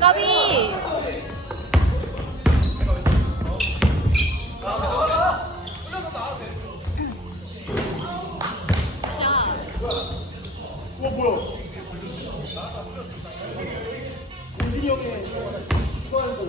까비. 와 뭐야? 공진이 형의 좋아하는 거.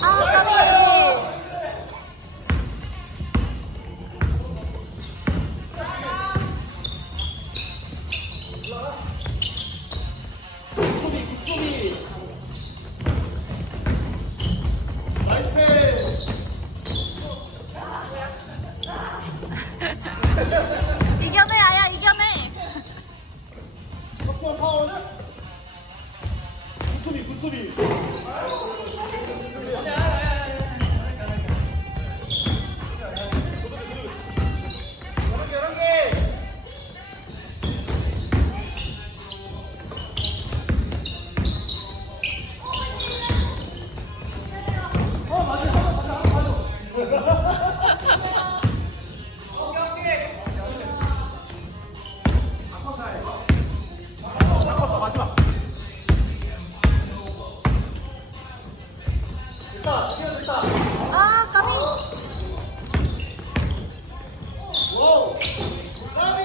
아, 까비. 이겨내, 아야, 이겨내. 굿소리. 아, 까비. 와우. 까비.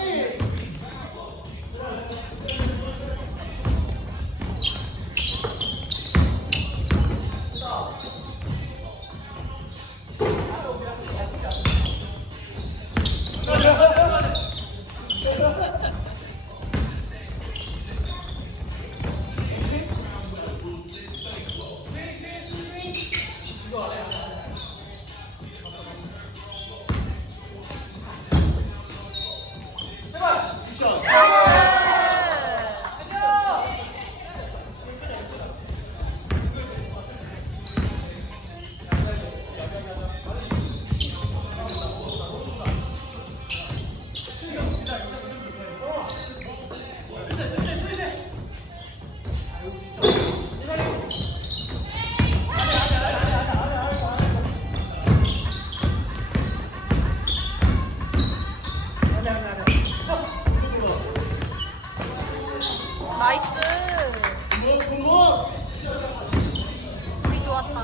나이스. 굿. 우리 좋았다.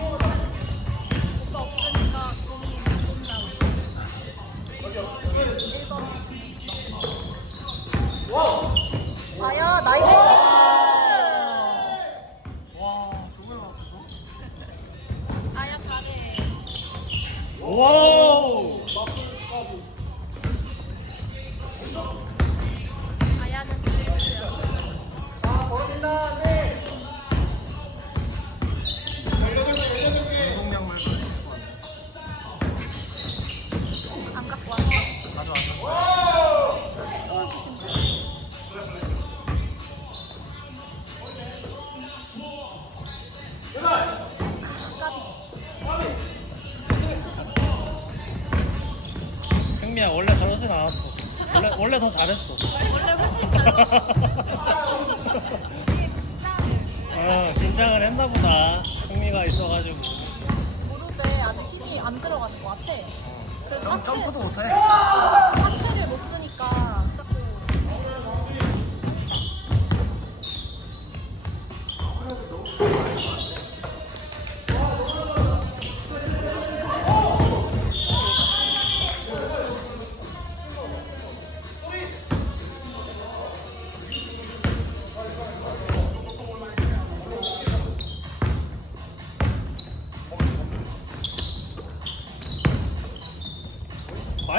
오빠 없으니까 돈이 와. 아야, 나이스. 아야, 잘해. 와우. 아야는 드리블이야. 안 갖고 왔어. 승미야 원래 저러진 않았어. 원래 더 잘했어. 원래 훨씬 잘해. 긴장을 했나 보다. 승미가 있어가지고. 모르대 아직 힘이 안 들어가는 것 같아. 그래서 점프도 못해. 하체를 못 쓰니까 자꾸.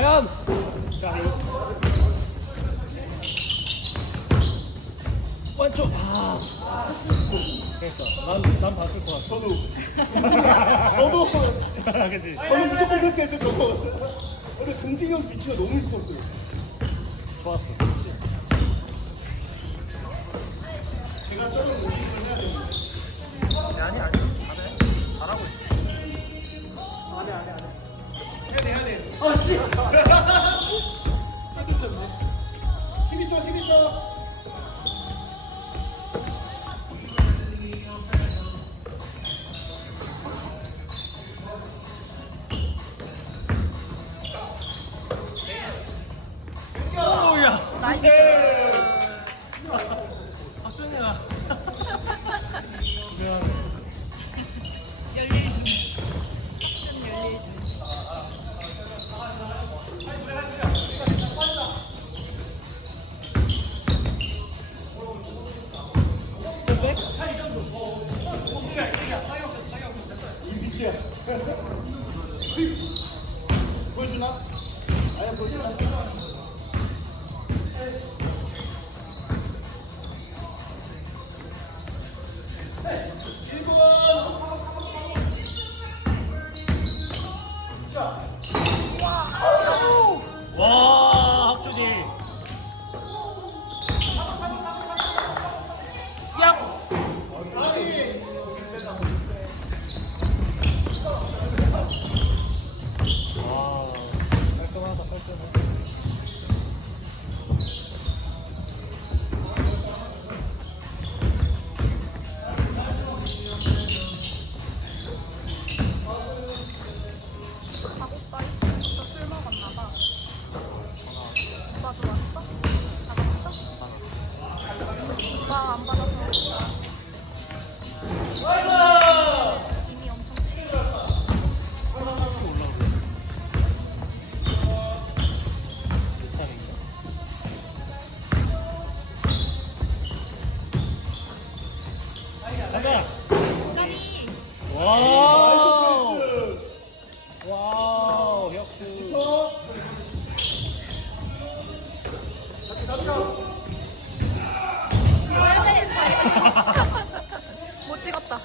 과연. 자, 완쪽. 아. 그러니까 난 봤을 것 같아. 저도 그지. 저는 무조건 패스했을 거고. 근데 동진이 형 위치가 너무 이뻤어요. 좋았어. 제가 저런 움직임을 해야 되는데. 아니 잘해. 잘하고 있어. 해야 돼. 아 씨. 12초 12초. 오야. 나이스. 박준이야. 열릴 준. 좀 열릴 준. 이비키야. 보여주나? 아야 보여주나? 와 학준이. 와 깔끔하다 깔끔해. 오빠 이때부터 술 먹었나봐. 오빠 들어왔어? 받았어? 오빠 안 받아서 이미 엄청 취해. 가자. 까비. 와우. 나이스 와우 역시. 패스. 왜? 못 찍었다.